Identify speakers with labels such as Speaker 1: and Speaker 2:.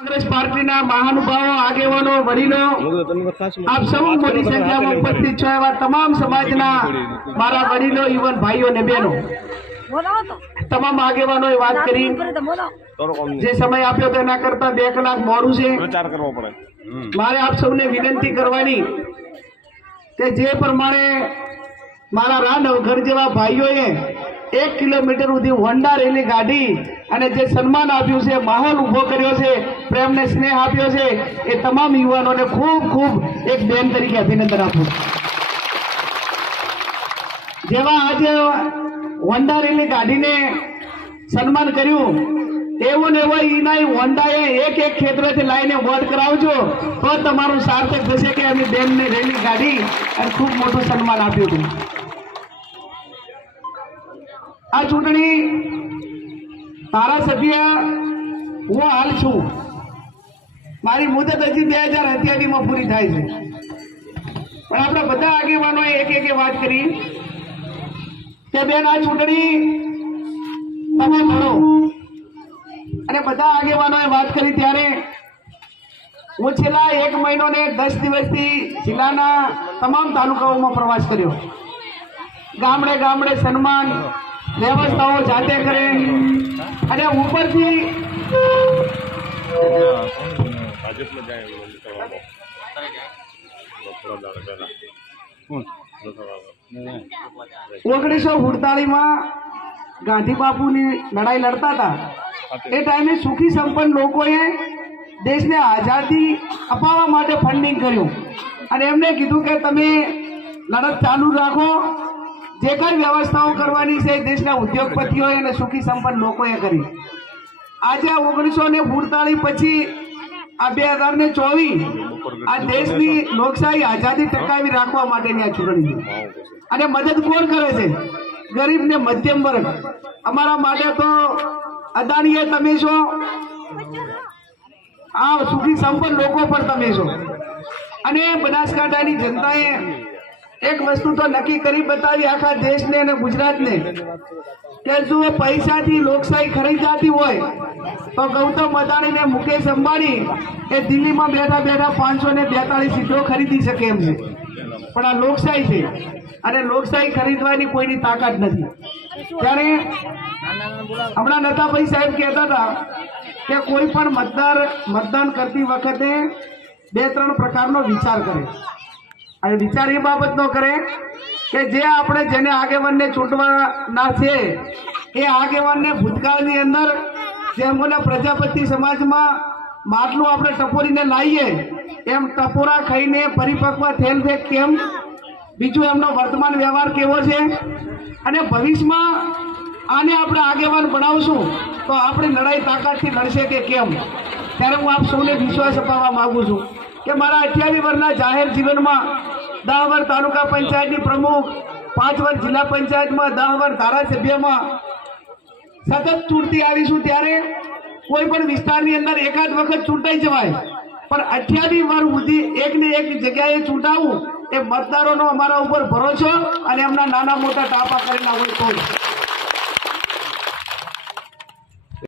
Speaker 1: કોંગ્રેસ પાર્ટીના મહાનુભાવો આગેવાનો વડીલો આપ સૌ મોટી સંખ્યામાં ઉપસ્થિત છો. એવા તમામ સમાજના મારા વડીલો યુવાન ભાઈઓ ને બહેનો. તમામ આગેવાનોએ વાત કરી. જે સમય આપ્યો તેના કરતા બે કલાક મોડું છે. મારે આપ સૌને વિનંતી કરવાની કે જે પ્રમાણે મારા રાનવઘર જેવા ભાઈઓએ એક કિલોમીટર સુધી હોન્ડા રેલી કાઢી અને જે સન્માન આપ્યું છે, માહોલ ઊભો કર્યો છે, પ્રેમને સ્નેહ આપ્યો છે, એ તમામ યુવાનોને ખૂબ ખૂબ એક બેન તરીકે અભિનંદન આપું જેવા આજે હોન્ડા રેલી કાઢીને સન્માન કર્યું, એવું ને એવું ઈના હોન્ડાએ એક એક ક્ષેત્રથી લાઈને વોટ કરાવજો, તો તમારું સાર્થક થશે કે અમે બેનને રેલી કાઢી અને ખૂબ મોટું સન્માન આપ્યું હતું. આ ચૂંટણી ધારાસભ્ય, હું હાલ છું. મારી મુદત હજી બે હજાર અત્યાવીસમાં પૂરી થાય છે. પણ આપણે બધા આગેવાનોએ એક એક વાત કરી કે બેન, આ ચૂંટણી તમે લડો અને બધા આગેવાનોએ વાત કરી ત્યારે હું છેલ્લા એક મહિનો ને દસ દિવસથી જિલ્લાના તમામ તાલુકાઓમાં પ્રવાસ કર્યો. ગામડે ગામડે સન્માન વ્યવસ્થાઓ જાતે કરે. અને ઉપરથી ઓગણીસો સુડતાલીસમાં ગાંધી બાપુની લડાઈ લડતા હતા. એ ટાઈમે સુખી સંપન્ન લોકોએ દેશને આઝાદી અપાવવા માટે ફંડિંગ કર્યું. અને એમને કીધું કે તમે લડત ચાલુ રાખો. જે કઈ વ્યવસ્થાઓ કરવાની છે દેશના ઉદ્યોગપતિઓએ અને સુખી સંપન્ન લોકોએ કરી. આજે ઓગણીસો ને સુડતાલીસ પછી આ બે હજાર ને ચોવીસ આ દેશની લોકશાહી આઝાદી ટકાવી રાખવા માટેની આ ચૂંટણી. અને મદદ કોણ કરે છે? ગરીબ ને મધ્યમ વર્ગ. અમારા માટે તો અદાણીએ તમે છો. આ સુખી સંપન્ન લોકો પણ તમે છો. અને બનાસકાંઠાની જનતાએ એક વસ્તુ તો નક્કી કરી બતાવી આખા દેશને અને ગુજરાતને કે જો પૈસાથી લોકશાહી ખરીદાતી હોય, તો ગૌતમ અદાણી મુકેશ અંબાણી એ દિલ્હીમાં બેઠા બેઠા પાંચસો ને બેતાળીસ સીટો ખરીદી શકે એમ છે પણ આ લોકશાહી છે અને લોકશાહી ખરીદવાની કોઈની તાકાત નથી. ત્યારે હમણાં નતાભાઈ સાહેબ કહેતા હતા કે કોઈ પણ મતદાર મતદાન કરતી વખતે બે ત્રણ પ્રકારનો વિચાર કરે. અને વિચાર એ બાબતનો કરે કે જે આપણે જેને આગેવાનને ચૂંટવાના છે, એ આગેવાનને ભૂતકાળની અંદર જેમને પ્રજાપતિ સમાજમાં માટલું આપણે ટપોરીને લાવીએ, એમ ટપોરા ખાઈને પરિપક્વ થયેલ છે કેમ? બીજું એમનો વર્તમાન વ્યવહાર કેવો છે? અને ભવિષ્યમાં આને આપણે આગેવાન બનાવશું તો આપણે લડાઈ તાકાતથી લડશે કે કેમ? ત્યારે હું આપ સૌને વિશ્વાસ અપાવવા માંગુ છું. કે મારા અઠ્યાવીસ વર્ષના જાહેર જીવનમાં દાહવર તાલુકા પંચાયતની પ્રમુખ, પાંચ વર્ષ જિલ્લા પંચાયતમાં દાહવર ધારાસભ્યમાં સતત ચૂંટતી આવીશું ત્યારે કોઈ પણ વિસ્તારની અંદર એકાદ વખત ચૂંટાઈ જવાય પણ અઠ્યાવીસ વર્ષ સુધી એક ને એક જગ્યાએ ચૂંટાવું એ મતદારોનો અમારા ઉપર ભરોસો અને એમના નાના મોટા ટાપા તો જ.